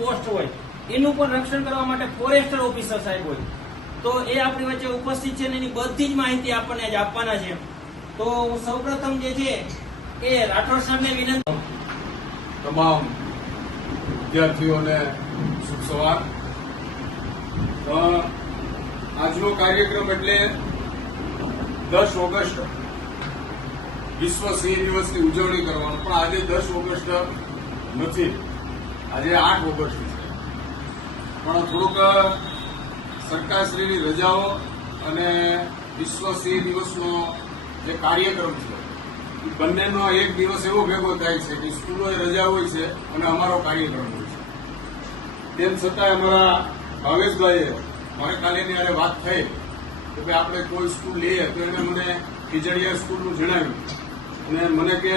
Post હોય એનું પણ રક્ષણ કરવા માટે ફોરેસ્ટર ઓફિસર સાહેબ હોય, તો એ આપણી વચ્ચે ઉપસ્થિત છે ને એની બધી જ માહિતી આપણને જ આપવાના છે. તો હું સૌપ્રથમ જે છે એ રાઠોડ સાહેબને વિનંતી. તમામ વિદ્યાર્થીઓને શુભ સવાર. આજનો કાર્યક્રમ એટલે 10 ઓગસ્ટ વિશ્વ સિંહ દિવસની ઉજવણી કરવાનો, પણ આજે 10 ઓગસ્ટ નથી, આજે 8 ઓગસ્ટ છે. પણ થોડુંક સરકારશ્રીની રજાઓ અને વિશ્વ સિંહ દિવસનો જે કાર્યક્રમ છે એ બંનેનો એક દિવસ એવો ભેગો થાય છે કે સ્કૂલોએ રજા હોય છે અને અમારો કાર્યક્રમ હોય છે. તેમ છતાં અમારા ભાવેશભાઈએ મારે કાલેની યારે વાત થઈ કે ભાઈ આપણે કોઈ સ્કૂલ લઈએ, તો એને મને ખીજડીયા સ્કૂલનું જણાવ્યું અને મને કે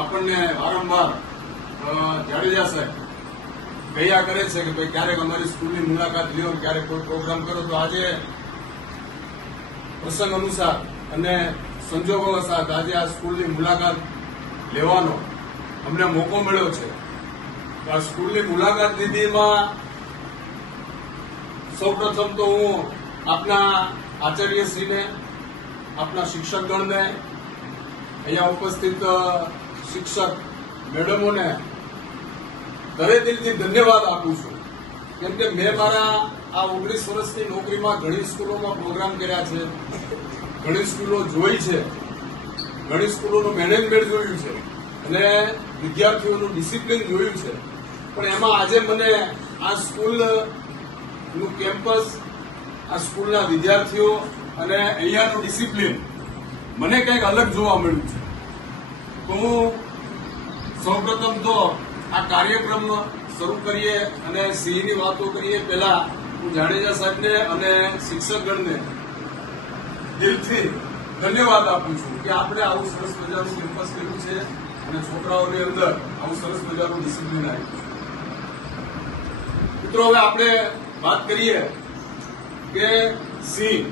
આપણને વારંવાર જાડેજા સાહેબ કહ્યા કરે છે કે ભાઈ ક્યારેક અમારી સ્કૂલની મુલાકાત લ્યો, ક્યારેક કોઈ પ્રોગ્રામ કરો. તો આજે પ્રસંગ અનુસાર અને સંજોગો સાથ આજે આ સ્કૂલની મુલાકાત લેવાનો અમને મોકો મળ્યો છે. આ સ્કૂલની મુલાકાત લીધીમાં સૌપ્રથમ તો હું આપના આચાર્યશ્રીને, આપના શિક્ષકગણને, અહીંયા ઉપસ્થિત શિક્ષક મેડમોને દરે દિલથી ધન્યવાદ આપું છું. કેમ કે મેં મારા આ 19 વર્ષની નોકરીમાં ઘણી સ્કૂલોમાં પ્રોગ્રામ કર્યા છે, ઘણી સ્કૂલો જોઈ છે, ઘણી સ્કૂલોનું મેનેજમેન્ટ જોયું છે અને વિદ્યાર્થીઓનું ડિસિપ્લિન જોયું છે. પણ એમાં આજે મને આ સ્કૂલનું કેમ્પસ, આ સ્કૂલના વિદ્યાર્થીઓ અને અહીંયાનું ડિસિપ્લિન મને કંઈક અલગ જોવા મળ્યું છે. તો હું સૌપ્રથમ તો આ કાર્યક્રમ શરૂ કરીએ અને સિંહની વાતો કરીએ પહેલા હું જાડેજા સાહેબને અને શિક્ષકગણને દિલથી ધન્યવાદ આપું છું કે આપણે આવું સરસ મજાનું કેમ્પસ કર્યું છે અને છોકરાઓની અંદર આવું સરસ મજાનું ડિસિપ્લિન આવ્યું છે. મિત્રો, હવે આપણે વાત કરીએ કે સિંહ.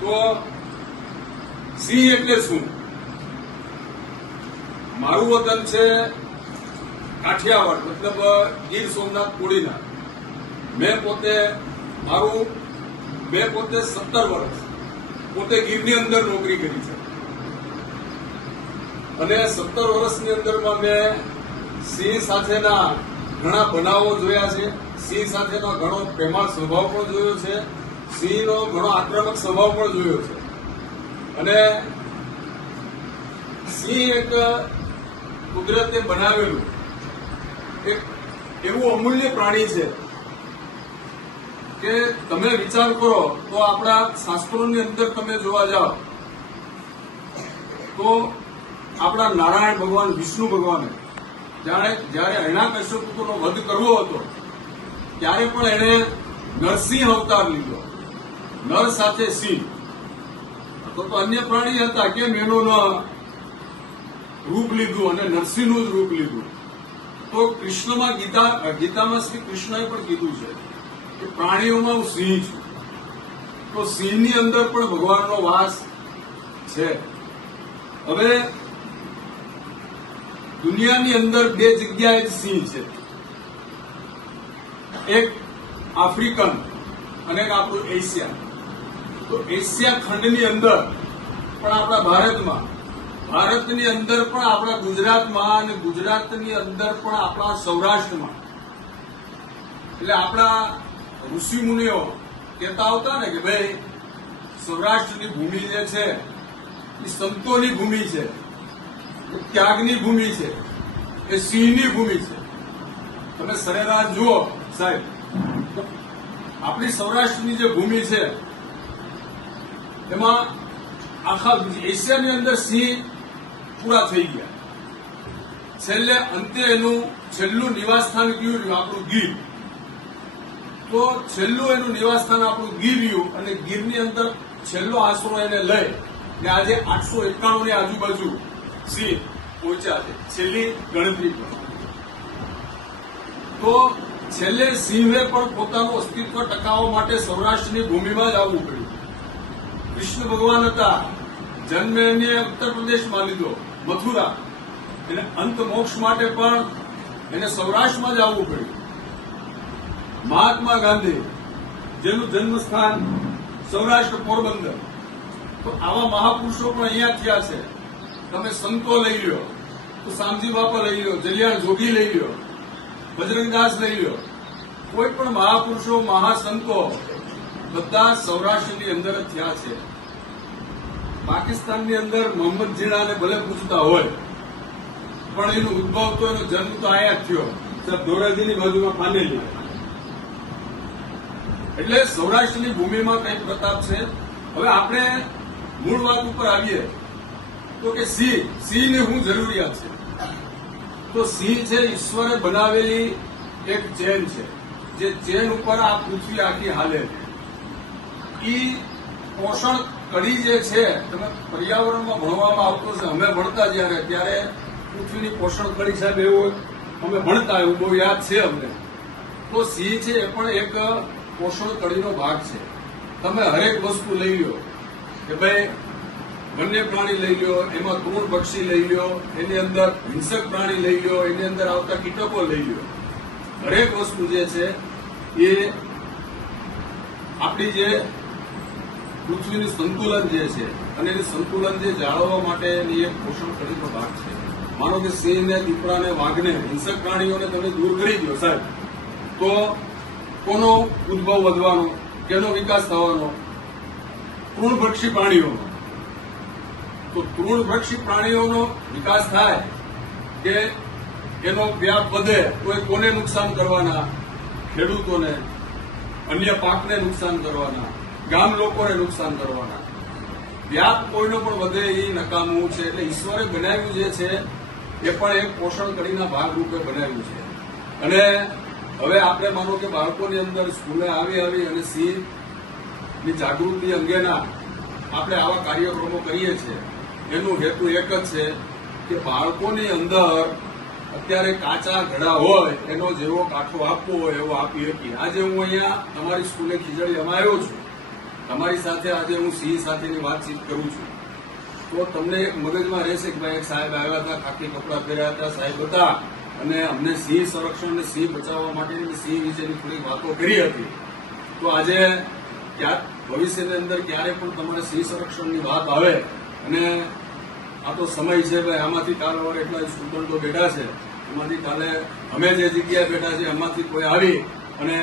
તો સિંહ એટલે શું? મારું વતન છે કાઠિયાવાડ, મતલબ ગીર સોમનાથ કોડીનાર. મેં પોતે 17 વર્ષ પોતે ગીરની અંદર નોકરી કરી છે અને 17 વર્ષની અંદરમાં મેં સિંહ સાથેના ઘણા બનાવો જોયા છે, સિંહ સાથેનો ઘણો પ્રેમાળ સ્વભાવ પણ જોયો છે, સિંહનો ઘણો આક્રમક સ્વભાવ પણ જોયો છે. અને સિંહ એક કુદરતે બનાવેલું એક એવું અમૂલ્ય પ્રાણી છે કે તમે વિચાર કરો તો આપણા શાસ્ત્રોની અંદર તમે જોવા જાઓ તો આપણા નારાયણ ભગવાન, વિષ્ણુ ભગવાને જ્યારે હિરણ્યકશ્યપનો વધ કરવો હતો ત્યારે પણ એણે નરસિંહ અવતાર લીધો, નર સાથે સિંહ. તો અન્ય પ્રાણી હતા, કેમ એનું રૂપ લીધું અને નરસિંહનું જ રૂપ લીધું? તો કૃષ્ણમાં ગીતામાં શ્રી કૃષ્ણએ પણ કીધું છે કે પ્રાણીઓમાં હું સિંહ છું. તો સિંહની અંદર પણ ભગવાનનો વાસ છે. હવે દુનિયાની અંદર 2 જગ્યાએ સિંહ છે, એક આફ્રિકન અને એક આપણું એશિયા. તો એશિયા ખંડની અંદર પણ આપણા ભારતની અંદર પણ આપણા ગુજરાતમાં અને ગુજરાતની અંદર પણ આપણા સૌરાષ્ટ્રમાં, એટલે આપણા ઋષિ મુનિઓ કહેતા આવતા ને કે ભાઈ સૌરાષ્ટ્રની ભૂમિ જે છે એ સંતોની ભૂમિ છે, ત્યાગની ભૂમિ છે, એ સિંહની ભૂમિ છે. તમે સરેરાશ જુઓ સાહેબ, આપણી સૌરાષ્ટ્રની જે ભૂમિ છે એમાં આખા એશિયાની અંદર સિંહ પૂરા થઈ ગયા. છેલ્લે અંતે એનું છેલ્લું નિવાસસ્થાન કયું રહ્યું? આપણું ગીર. તો છેલ્લું એનું નિવાસસ્થાન આપણું ગીર રહ્યું અને ગીરની અંદર છેલ્લો આશરો એને લઈ ને આજે 891 ની આજુબાજુ સિંહ પહોંચ્યા છે છેલ્લી ગણતરી પર. તો છેલ્લે સિંહે પણ પોતાનું અસ્તિત્વ ટકાવવા માટે સૌરાષ્ટ્રની ભૂમિમાં જ આવવું પડ્યું. કૃષ્ણ ભગવાન હતા, જન્મ એને ઉત્તર પ્રદેશમાં લીધો, મથુરા, અને અંત મોક્ષ માટે પણ એને સૌરાષ્ટ્રમાં જ આવવું પડ્યું. મહાત્મા ગાંધી જેનું જન્મસ્થાન સૌરાષ્ટ્ર પોરબંદર, તો આવા મહાપુરુષો પણ અહીંયા થયા છે. તમે સંતો લઈ લ્યો તો શામજી બાપા લઈ લ્યો, જલિયાણ જોગી લઈ લ્યો, બજરંગદાસ લઈ લ્યો, કોઈ પણ મહાપુરુષો મહાસંતો બધા સૌરાષ્ટ્રની અંદર જ થયા છે. પાકિસ્તાનની અંદર મોહમ્મદ જીણાને ભલે પૂછતા હોય પણ એનો ઉદ્ભવ તો એનો જન્મ તો આયા જ થયો, સાહેબ ધોરાજીની બાજુમાં પાનેલી. એટલે સૌરાષ્ટ્રની ભૂમિમાં કઈ પ્રતાપ છે. હવે આપણે મૂળ વાત ઉપર આવીએ તો કે સિંહ ની શું જરૂરિયાત છે? તો સિંહ છે ઈશ્વરે બનાવેલી એક ચેન છે, જે ચેન ઉપર આ પૃથ્વી આખી હાલે છે. ઈ પોષણ કડી જે છે, તમે પર્યાવરણમાં ભણવામાં આવતો છે, અમે ભણતા જયારે ત્યારે પૃથ્વીની પોષણ કડી સાહેબ એવું અમે ભણતા, એવું બહુ યાદ છે અમને. તો સિંહ છે એ પણ એક પોષણ કડીનો ભાગ છે. તમે હરેક વસ્તુ લઈ લો કે ભાઈ વન્ય પ્રાણી લઈ લો, એમાં તૃણભક્ષી લઈ લો, એની અંદર હિંસક પ્રાણી લઈ લો, એની અંદર આવતા કીટકો લઈ લો. હરેક વસ્તુ જે છે એ આપણી જે પૃથ્વીનું સંતુલન જે છે અને એ સંતુલન જે જાળવવા માટેની એક પોષણ કડીનો ભાગ છે. માનો કે સિંહને, દીપડાને, વાઘને, હિંસક પ્રાણીઓને તમે દૂર કરી દો સાહેબ, તો કોનો ઉદ્ભવ વધવાનો, કેનો વિકાસ થવાનો? તૃણભક્ષી પ્રાણીઓનો. તો તૃણભક્ષી પ્રાણીઓનો વિકાસ થાય કે એનો વ્યાપ વધે તો એ કોને નુકસાન કરવાના? ખેડૂતોને, અન્ય પાકને નુકસાન કરવાના, ગામ લોકોને નુકસાન કરવાના. વ્યાપ કોઈનો પણ વધે એ નકામું છે. એટલે ઈશ્વરે બનાવ્યું જે છે એ પણ એક પોષણ કડીના ભાગરૂપે બનાવ્યું છે. અને હવે આપણે માનો કે બાળકોની અંદર સ્કૂલે આવી અને સિંહની જાગૃતિ અંગેના આપણે આવા કાર્યક્રમો કરીએ છીએ. એનો હેતુ એક જ છે કે બાળકોની અંદર અત્યારે કાચા ઘડા હોય એનો જેવો કાઠો આપવો હોય એવો આપી શકીએ. આજે હું અહીંયા તમારી સ્કૂલે ખીજડીયામાં આવ્યો છું, તમારી સાથે આજે હું સિંહ સાથેની વાતચીત કરું છું, તો તમને એક મગજમાં રહેશે કે ભાઈ એક સાહેબ આવ્યા હતા, ખાખી કપડાં પહેર્યા હતા, સાહેબ હતા અને અમને સિંહ સંરક્ષણ અને સિંહ બચાવવા માટેની સિંહ વિશેની થોડી વાતો કરી હતી. તો આજે ભવિષ્યની અંદર ક્યારે પણ તમારે સિંહ સંરક્ષણની વાત આવે અને આ તો સમય છે ભાઈ, આમાંથી કાલે એટલા સ્ટુડન્ટો બેઠા છે, એમાંથી કાલે અમે જે જગ્યાએ બેઠા છે એમાંથી કોઈ આવી અને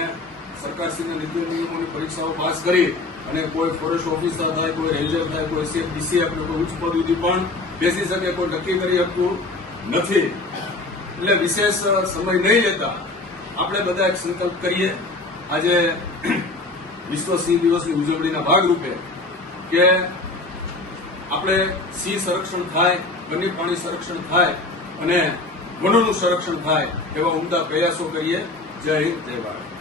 સરકારશ્રીના નીતિ નિયમોની પરીક્ષાઓ પાસ કરી અને કોઈ ફોરેસ્ટ ઓફિસર થાય, કોઈ રેન્જર થાય, કોઈ સીએફ, ડીસીએફ, કોઈ ઉચ્ચ પદ સુધી પણ બેસી શકે, કોઈ નક્કી કરી શકતું નથી. એટલે વિશેષ સમય નહીં લેતા આપણે બધા એક સંકલ્પ કરીએ આજે વિશ્વ સિંહ દિવસની ઉજવણીના ભાગરૂપે કે આપણે સિંહ સંરક્ષણ થાય, વન્ય પ્રાણી સંરક્ષણ થાય અને વનોનું સંરક્ષણ થાય એવા ઉમદા પ્રયાસો કરીએ. જય હિન્દ, જય ભારત.